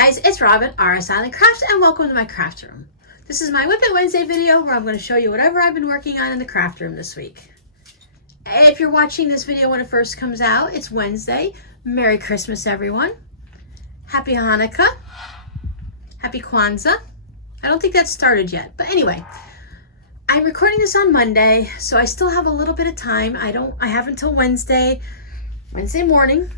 guys, it's Robin, R Silent Crafts, and welcome to my craft room. This is my Whip It Wednesday video where I'm going to show you whatever I've been working on in the craft room this week. If you're watching this video when it first comes out, it's Wednesday. Merry Christmas, everyone. Happy Hanukkah. Happy Kwanzaa. I don't think that started yet, but anyway. I'm recording this on Monday, so I still have a little bit of time. I have until Wednesday morning.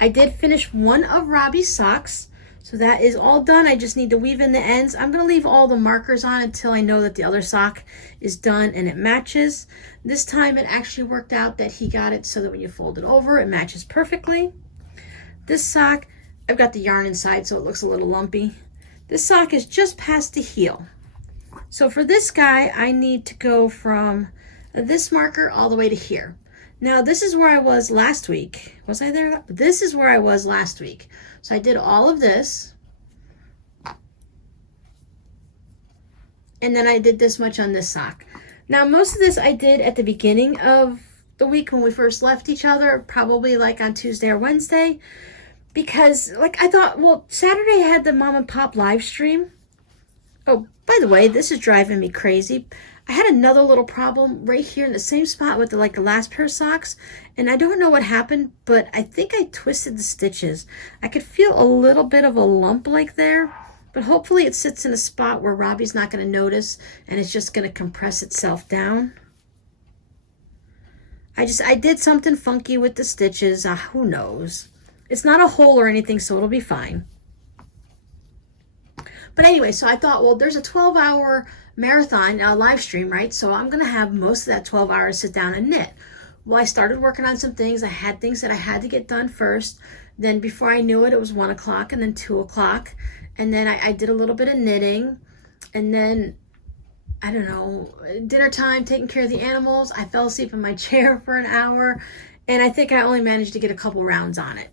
I did finish one of Robbie's socks, so that is all done. I just need to weave in the ends. I'm going to leave all the markers on until I know that the other sock is done and it matches. This time it actually worked out that he got it so that when you fold it over, it matches perfectly. This sock, I've got the yarn inside so it looks a little lumpy. This sock is just past the heel. So for this guy, I need to go from this marker all the way to here. Now, this is where I was last week. Was I there? This is where I was last week. So I did all of this. And then I did this much on this sock. Now, most of this I did at the beginning of the week when we first left each other, probably like on Tuesday or Wednesday. Because, like, I thought, well, Saturday I had the mom and pop live stream. Oh, by the way, this is driving me crazy. I had another little problem right here in the same spot with the last pair of socks, and I don't know what happened, but I think I twisted the stitches. I could feel a little bit of a lump like there, but hopefully it sits in a spot where Robbie's not going to notice and it's just going to compress itself down. I did something funky with the stitches. Who knows? It's not a hole or anything, so it'll be fine. But anyway, so I thought, well, there's a 12-hour marathon live stream, right? So I'm going to have most of that 12 hours sit down and knit. Well, I started working on some things. I had things that I had to get done first. Then before I knew it, it was 1 o'clock and then 2 o'clock. And then I did a little bit of knitting. And then, I don't know, dinner time, taking care of the animals. I fell asleep in my chair for an hour. And I think I only managed to get a couple rounds on it.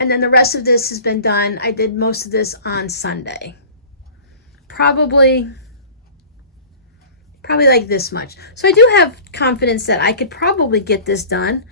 And then the rest of this has been done. I did most of this on Sunday. Probably like this much. So I do have confidence that I could probably get this done.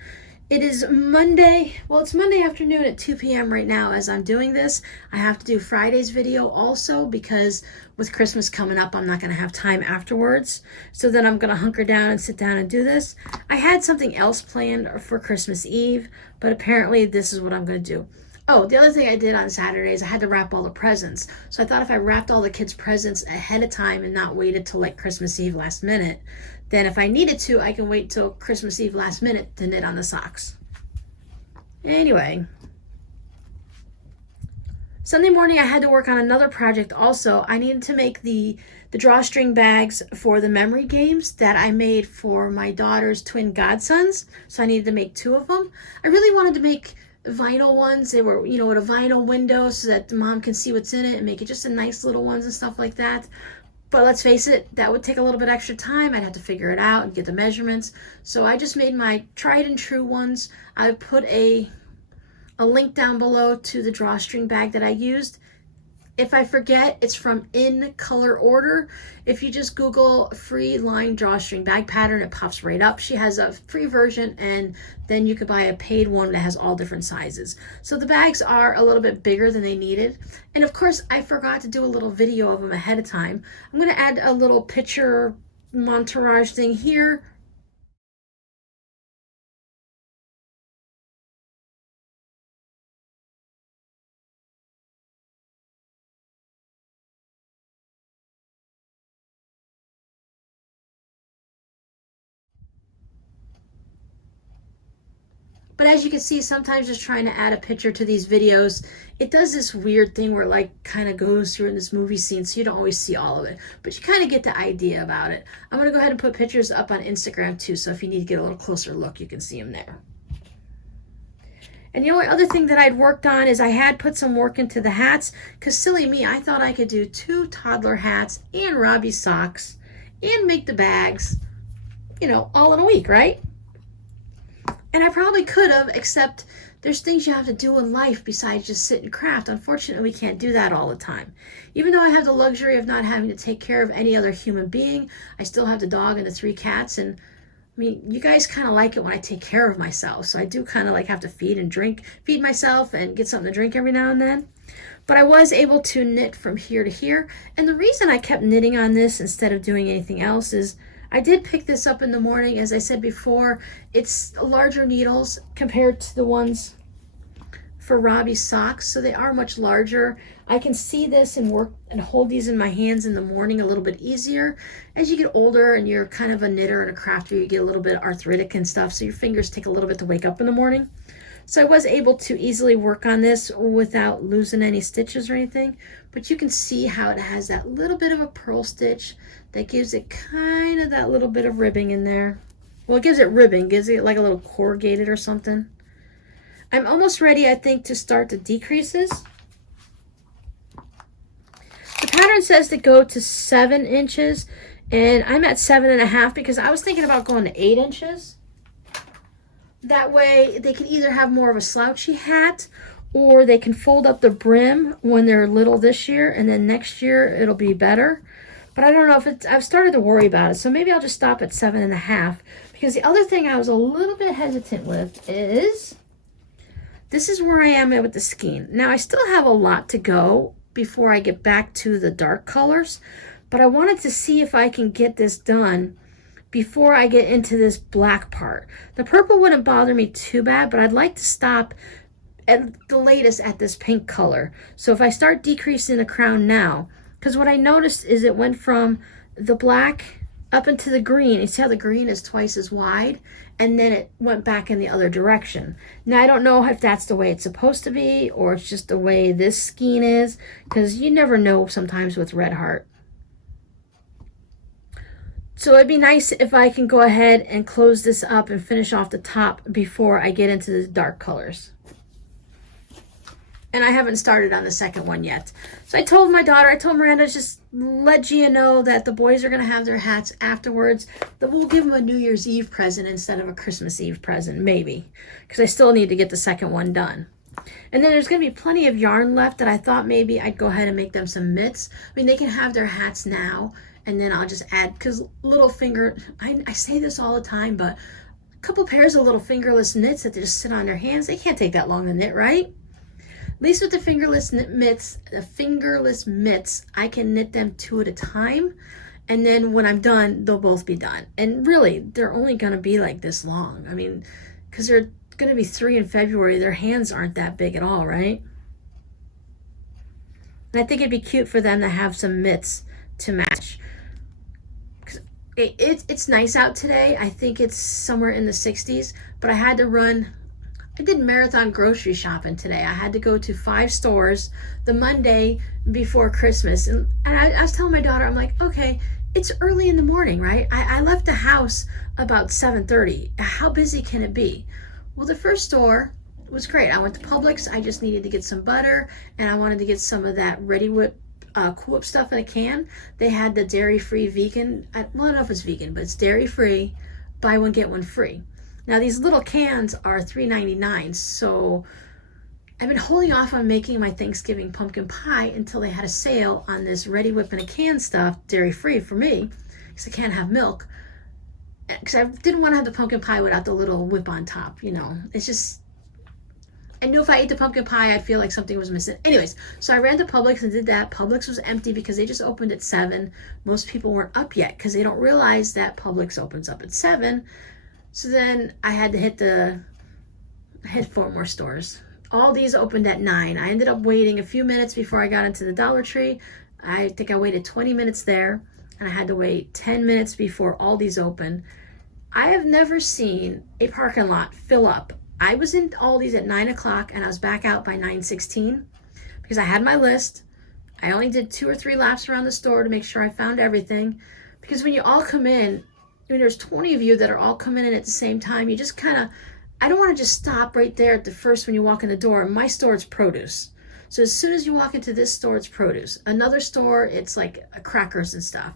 It is Monday. Well, it's Monday afternoon at 2 p.m. right now as I'm doing this. I have to do Friday's video also because with Christmas coming up, I'm not going to have time afterwards. So then I'm going to hunker down and sit down and do this. I had something else planned for Christmas Eve, but apparently this is what I'm going to do. Oh, the other thing I did on Saturday is I had to wrap all the presents. So I thought if I wrapped all the kids' presents ahead of time and not waited till like Christmas Eve last minute, then if I needed to, I can wait till Christmas Eve last minute to knit on the socks. Anyway. Sunday morning I had to work on another project also. I needed to make the drawstring bags for the memory games that I made for my daughter's twin godsons. So I needed to make 2 of them. I really wanted to make vinyl ones. They were, you know, with a vinyl window so that the mom can see what's in it and make it just a nice little ones and stuff like that. But let's face it, that would take a little bit extra time. I'd have to figure it out and get the measurements. So I just made my tried and true ones. I put a link down below to the drawstring bag that I used. If I forget, it's from In Color Order. If you just Google free line drawstring bag pattern, it pops right up. She has a free version, and then you could buy a paid one that has all different sizes. So the bags are a little bit bigger than they needed. And of course, I forgot to do a little video of them ahead of time. I'm going to add a little picture montage thing here. But as you can see, sometimes just trying to add a picture to these videos, it does this weird thing where it like kind of goes through in this movie scene, so you don't always see all of it. But you kind of get the idea about it. I'm going to go ahead and put pictures up on Instagram too, so if you need to get a little closer look, you can see them there. And the only other thing that I'd worked on is I had put some work into the hats, because silly me, I thought I could do 2 toddler hats and Robbie's socks and make the bags, you know, all in a week, right? And I probably could have, except there's things you have to do in life besides just sit and craft. Unfortunately, we can't do that all the time. Even though I have the luxury of not having to take care of any other human being, I still have the dog and the 3 cats. And I mean, you guys kind of like it when I take care of myself. So I do kind of like have to feed myself and get something to drink every now and then. But I was able to knit from here to here. And the reason I kept knitting on this instead of doing anything else is I did pick this up in the morning. As I said before, it's larger needles compared to the ones for Robbie's socks, so they are much larger. I can see this and work and hold these in my hands in the morning a little bit easier. As you get older and you're kind of a knitter and a crafter, you get a little bit arthritic and stuff, so your fingers take a little bit to wake up in the morning. So I was able to easily work on this without losing any stitches or anything, but you can see how it has that little bit of a purl stitch that gives it kind of that little bit of ribbing in there. Well, it gives it ribbing, gives it like a little corrugated or something. I'm almost ready, I think, to start the decreases. The pattern says to go to 7 inches, and I'm at 7.5 because I was thinking about going to 8 inches. That way they can either have more of a slouchy hat, or they can fold up the brim when they're little this year, and then next year it'll be better. But I don't know if it's, I've started to worry about it, so maybe I'll just stop at 7.5. Because the other thing I was a little bit hesitant with is, this is where I am at with the skein. Now I still have a lot to go before I get back to the dark colors, but I wanted to see if I can get this done before I get into this black part. The purple wouldn't bother me too bad, but I'd like to stop at the latest at this pink color. So if I start decreasing the crown now, because what I noticed is it went from the black up into the green. You see how the green is twice as wide, and then it went back in the other direction. Now I don't know if that's the way it's supposed to be, or it's just the way this skein is, because you never know sometimes with Red Heart. So it'd be nice if I can go ahead and close this up and finish off the top before I get into the dark colors. And I haven't started on the second one yet. So I told my daughter, I told Miranda, just let Gia know that the boys are going to have their hats afterwards. That we'll give them a New Year's Eve present instead of a Christmas Eve present, maybe. Because I still need to get the second one done. And then there's going to be plenty of yarn left that I thought maybe I'd go ahead and make them some mitts. I mean, they can have their hats now. And then I'll just add, because little finger, I say this all the time, but a couple pairs of little fingerless knits that they just sit on their hands, they can't take that long to knit, right? At least with the fingerless mitts, I can knit them 2 at a time. And then when I'm done, they'll both be done. And really, they're only going to be like this long. I mean, because they're going to be 3 in February, their hands aren't that big at all, right? And I think it'd be cute for them to have some mitts to match. It's nice out today. I think it's somewhere in the 60s, but I had to run, I did marathon grocery shopping today. I had to go to 5 stores the Monday before Christmas. And I was telling my daughter, I'm like, okay, it's early in the morning, right? I left the house about 7:30. How busy can it be? Well, the first store was great. I went to Publix. I just needed to get some butter, and I wanted to get some of that Ready Whip Cool Whip stuff in a can. They had the dairy-free vegan, well, I don't know if it's vegan, but it's dairy-free, buy one, get one free. Now these little cans are $3.99, so I've been holding off on making my Thanksgiving pumpkin pie until they had a sale on this Ready Whip in a can stuff, dairy-free for me, because I can't have milk. Because I didn't want to have the pumpkin pie without the little whip on top, you know. It's just, I knew if I ate the pumpkin pie, I'd feel like something was missing. Anyways, so I ran to Publix and did that. Publix was empty because they just opened at 7. Most people weren't up yet because they don't realize that Publix opens up at 7. So then I had to hit 4 more stores. All these opened at 9. I ended up waiting a few minutes before I got into the Dollar Tree. I think I waited 20 minutes there, and I had to wait 10 minutes before all these opened. I have never seen a parking lot fill up. I was in Aldi's at 9 o'clock and I was back out by 9:16 because I had my list. I only did 2 or 3 laps around the store to make sure I found everything. Because when you all come in, when there's 20 of you that are all coming in at the same time, you just kind of, I don't want to just stop right there at the first when you walk in the door. My store, it's produce. So as soon as you walk into this store, it's produce. Another store, it's like crackers and stuff.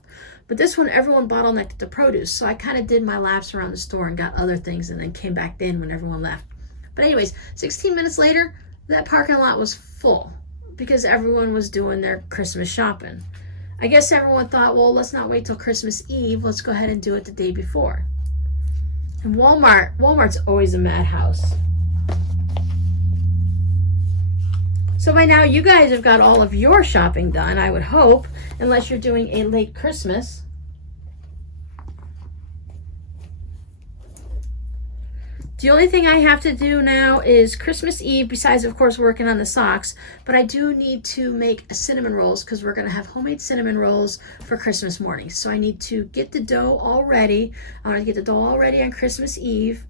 But this one, everyone bottlenecked the produce. So I kind of did my laps around the store and got other things and then came back in when everyone left. But anyways, 16 minutes later, that parking lot was full because everyone was doing their Christmas shopping. I guess everyone thought, well, let's not wait till Christmas Eve. Let's go ahead and do it the day before. And Walmart's always a madhouse. So by now you guys have got all of your shopping done, I would hope, unless you're doing a late Christmas. The only thing I have to do now is Christmas Eve, besides of course working on the socks, but I do need to make cinnamon rolls because we're going to have homemade cinnamon rolls for Christmas morning. So I need to get the dough all ready. I want to get the dough all ready on Christmas Eve,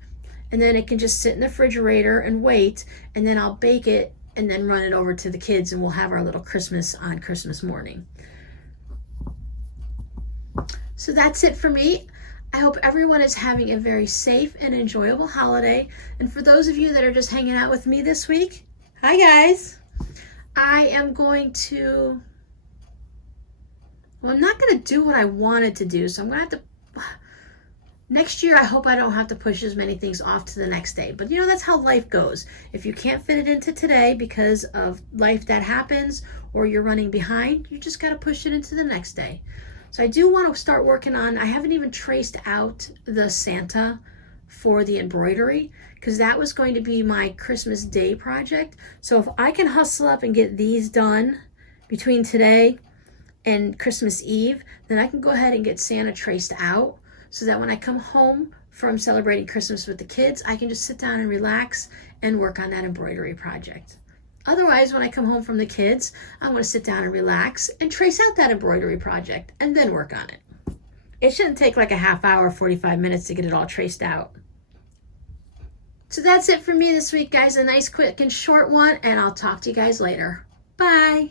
and then it can just sit in the refrigerator and wait, and then I'll bake it and then run it over to the kids, and we'll have our little Christmas on Christmas morning. So that's it for me. I hope everyone is having a very safe and enjoyable holiday. And for those of you that are just hanging out with me this week, hi guys. I am going to, well, I'm not going to do what I wanted to do. So I'm going to have to, next year I hope I don't have to push as many things off to the next day. But you know, that's how life goes. If you can't fit it into today because of life that happens or you're running behind, you just got to push it into the next day. So I do want to start working on, I haven't even traced out the Santa for the embroidery because that was going to be my Christmas Day project. So if I can hustle up and get these done between today and Christmas Eve, then I can go ahead and get Santa traced out so that when I come home from celebrating Christmas with the kids, I can just sit down and relax and work on that embroidery project. Otherwise, when I come home from the kids, I'm going to sit down and relax and trace out that embroidery project and then work on it. It shouldn't take like a half hour, 45 minutes to get it all traced out. So that's it for me this week, guys. A nice, quick, and short one, and I'll talk to you guys later. Bye.